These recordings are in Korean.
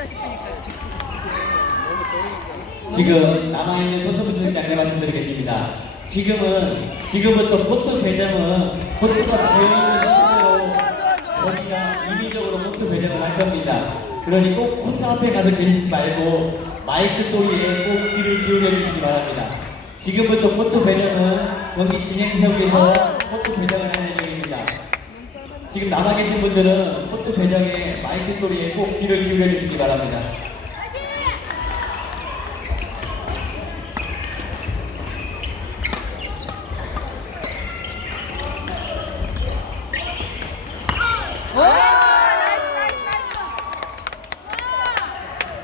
낫겠다 싶으니까 지금 남아있는 선수분들께 안내 말씀드리겠습니다. 지금은 지금부터 코트 배정은 코트가 되어 있는 상태로 저희가 인위적으로 코트 배정을 할 겁니다. 그러니 꼭 코트 앞에 가서 계시지 말고 마이크 소리에 꼭 귀를 기울여 주시기 바랍니다. 지금부터 코트 배정은 경기 진행석에서 코트 배정을 할 예정입니다. 지금 남아 계신 분들은 코트 배정에 마이크 소리에 꼭 귀를 기울여 주시기 바랍니다. 오! 나이스 나이스 나이스!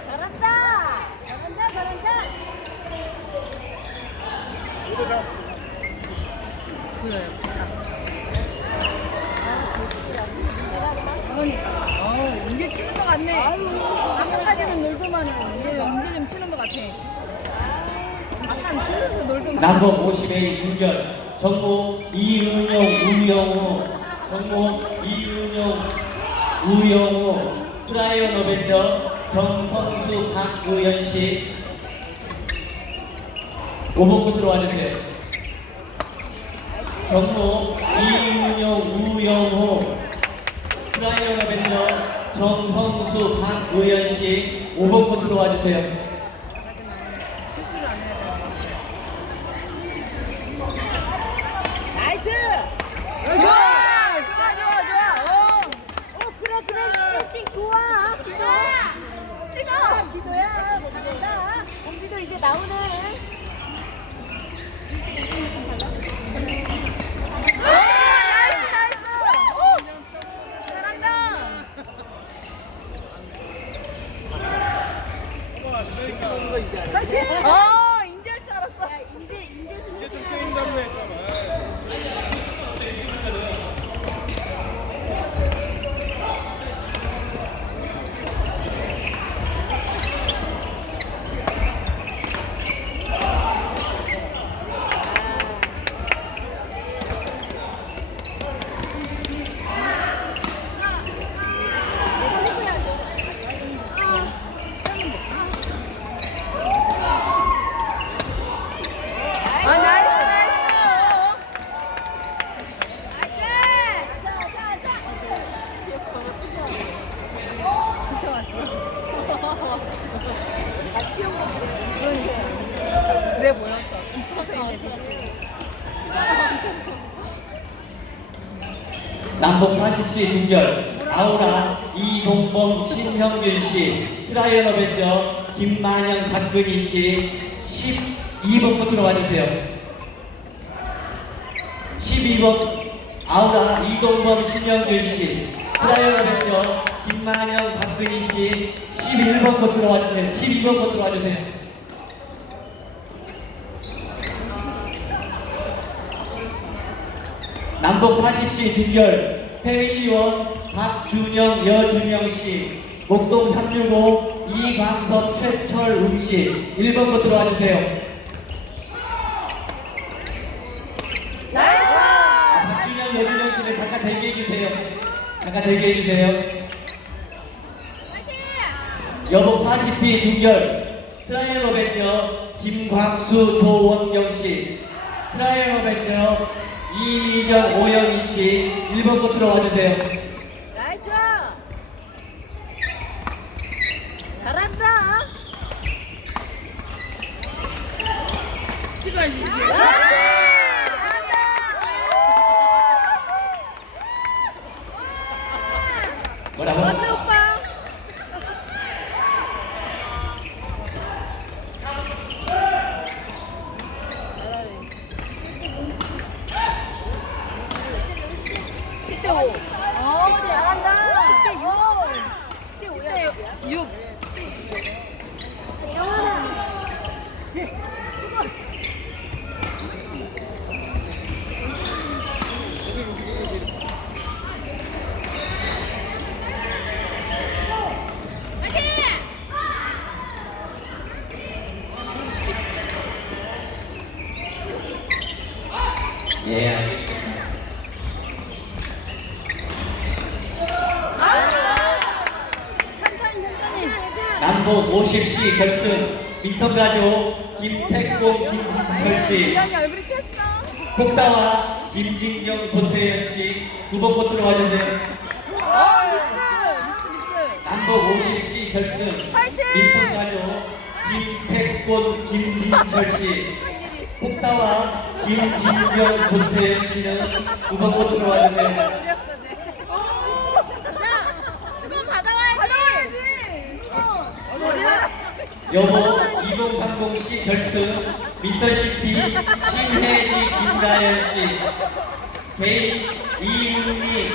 잘한다! 잘한다 잘한다! 보여요 그러니까 어 이제 치는 것 같네 아까까지는 놀더만은 이제 이제 좀 치는 것 같아 아까는 치면서 놀더만 남북 50의 중결 정모 이은용 우영호 정모 이은용 우영호 프라이어 노벤저 정선수 박우연씨. 5번 코트로 와주세요. 정모 이은용 우영호 프라이어 노벤저 정성수 박우연씨. 5번 코트로 와주세요 표시를 안 해야 되는 것 나이스! 같아 좋아 좋아 좋아 좋아 어. 어 그래 그래 스팅 좋아 기도 찍어 기도야 잘한다 공기도 이제 나오네 오 나이스 나이스 오 잘한다 파이팅! 어 인질 줄 알았어 야 인제 인제 승리 시간 아 나이스 나이스 그래 보였어. 남북 40시 중결. 아우라 이동범 신형균 씨 트라이얼 어벤져 김만영 박근희 씨 12번 코트로 와주세요. 12번 아우라 이동범 신형균 씨 트라이얼 어벤져 김만영 박근희 씨 11번 코트로 와주세요. 12번 코트로 와주세요 남북 40시 중결. 패밀리원 박준영 여준영 씨. 목동 365 이광섭 최철웅 씨. 1번 코트로 와주세요. 아, 박준영 여준영 씨를 잠깐 대기해 주세요. 잠깐 대기해 주세요. 여복 40비 중결. 트라이얼 어벤져 김광수 조원경 씨. 트라이얼 어벤져 이미정 오영희 씨 1번 코트로 와주세요 나이스! 잘한다! 뭐라고? 맞지 오빠? 십대 오. 어 잘한다 10대 6. 10대 5야. 6 예. 천천히 천천히 남북 50시 결승 민턴 가족 김택공 김진철씨 이현이 얼굴이 폈어. 폭다와 김진경 조태현 씨 9번 코트로 와주세요. 어 미스 미스 미스. 남북 50시 결승 파이팅! 민턴 가족 김택곤 김진철 씨 폭다와 김진경 조태현 씨는 9번 코트로 와주세요. 야 수건 받아와야지. 받아와야지. 수건. 여보 2030시 결승 민턴시티 신혜지 김다현 씨 개인 이은미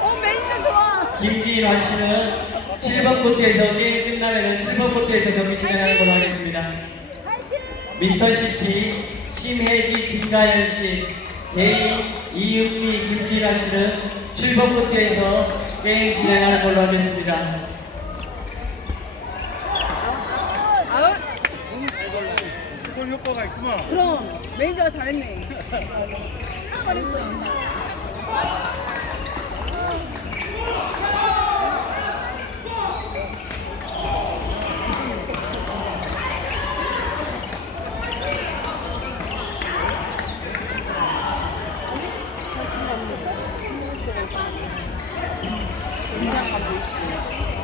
어 매니저 좋아. 김지인화 씨는 7번 코트에서 게임 끝나면 7번 코트에서 경기 진행하는 걸로 하겠습니다. 민턴시티 신혜지 김다현 씨 개인 이은미 김지인화 씨는 7번 코트에서 게임 진행하는 걸로 하겠습니다. 아웃. 그건 효과가 있구만. 그럼 매니저가 잘했네. 잘했어. 관! 십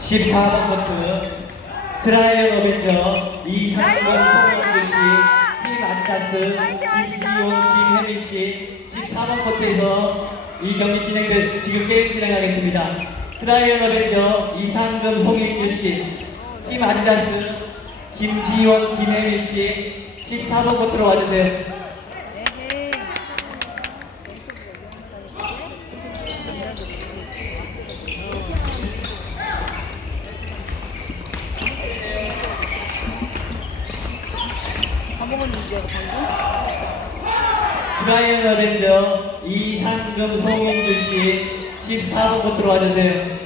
14번 코트 트라이얼 어벤져 이상권 송영주 씨, 팀 김지용, 잘한다. 김혜민 씨 14번 코트에서 이 경기 진행된 지금 게임 진행하겠습니다. 트라이얼 어벤져 이상금 송영주 씨, 팀 아디다스 김지용, 김혜민 씨 14번 코트로 와주세요. 트라이얼 어벤져 이상금 송영주 씨 14번 코트로 와주세요.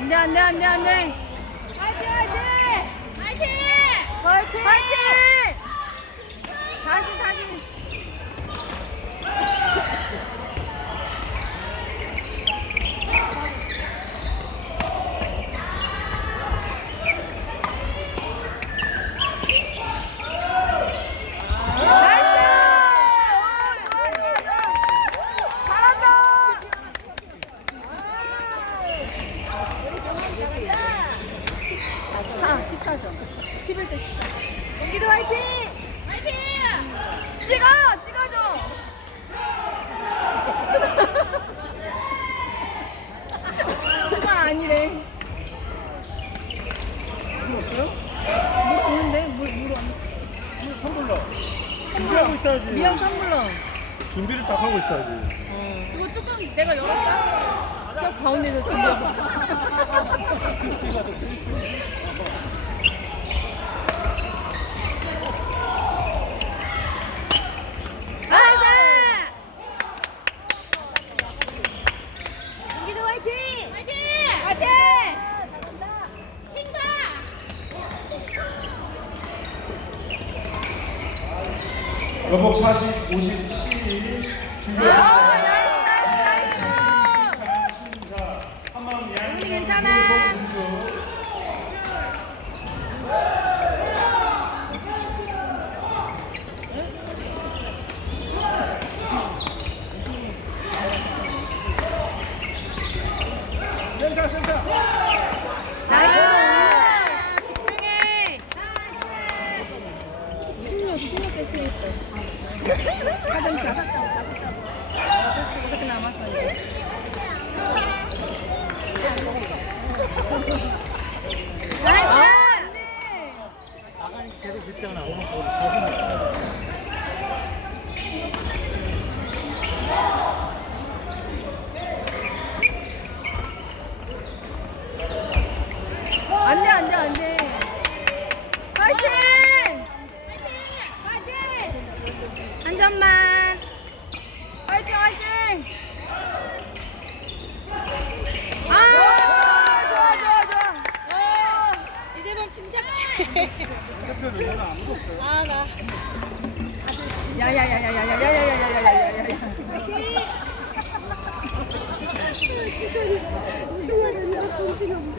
안돼 안돼 안돼 안돼 화이팅 화이팅 화이팅 화이팅 다시 다시 나이스 오, 좋아 좋아 좋아 잘한다 아, 14점. 11대 14. 경기도 화이팅! 화이팅! 찍어! 찍어줘! 수건 아니래. 물 없어요? 물 없는데? 물, 물없물 텀블러. 준비하고 있어야지. 미안 텀블러. 준비를 딱 하고 있어야지. 이거 뚜껑 내가 열었다? 저 가운데서 준비하고. 挣了，我们了。 대표는 오늘 아무도 없어요. 아, 나. 야야야야야야야야야야야야야. 시선이, 말이야, 정신없네.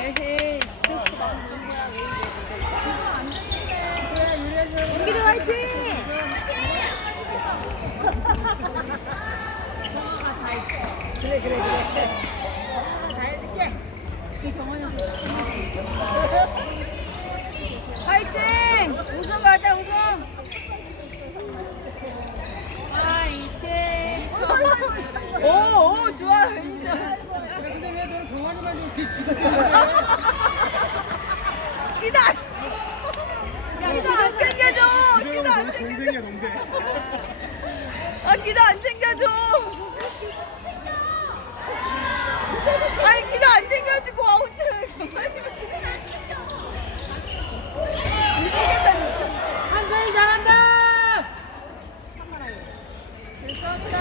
에헤이. 연기도 화이팅! 그래, 그래. 화이팅! 우승 가자 우승. 화이팅! 오오 좋아? 기다. 기다 안 챙겨줘. 기다 안 챙겨. 동생이야 동생. 아 기다 안 챙겨줘. 아니 기다 안 챙겨주고 아웃을 경환이만 챙겨. 미치겠다니까. 한선이 잘한다! 감사합니다.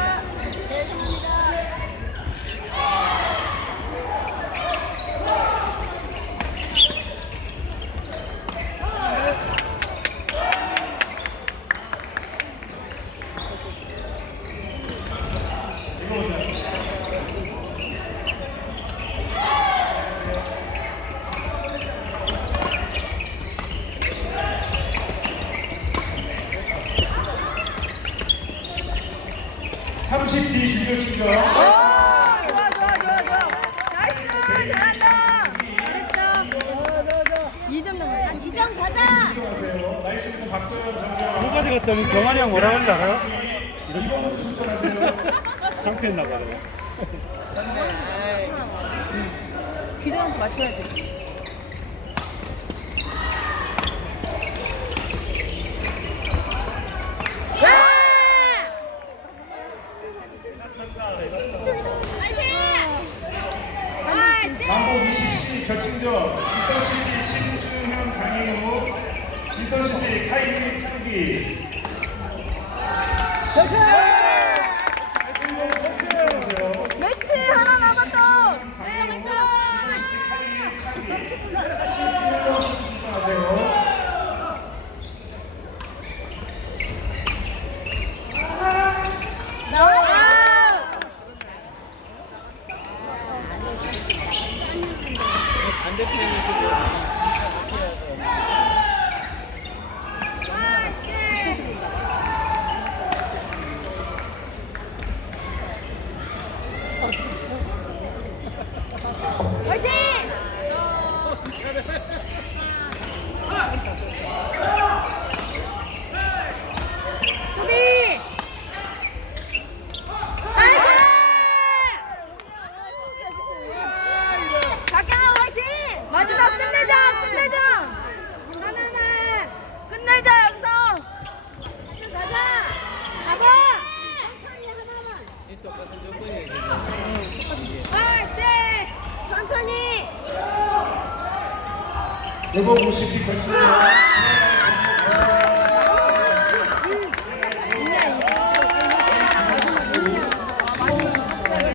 삼십 뒤 중요 시죠. 오 좋아 좋아 좋아 좋아. 나이스 잘한다. 잘했어. 2점 남았어. 2점 가자! 하세요. 나이스 있는 박서연 정경. 누가지 갔더니 경환이 형 뭐라 그러는지 알아요? 이번부터 추천하세요. 창피했나 봐요. 기자한테 맞춰야 돼. 남북 20시 결승전 인터시티 신승현 강인우 인터시티 카이리 창기. 매치 하나 남았다. 나와. 화이팅! 천천히! 150기 걸치네요.